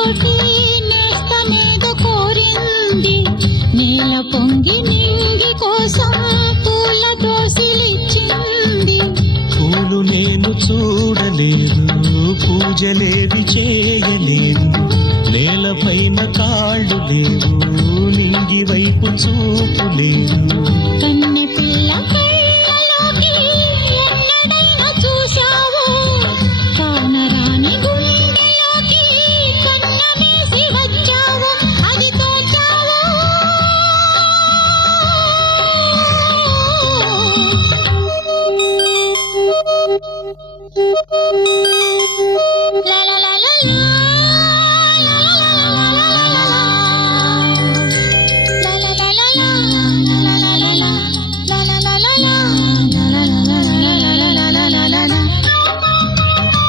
కోటి నేస్తమేదో కోరింది నేల కోసం పూల పూలు నేను చూడలేదు పూజలేవి చేయలేదు. నేలపైన కాళ్ళు లేవు నింగి వైపు చూపు లేదు Música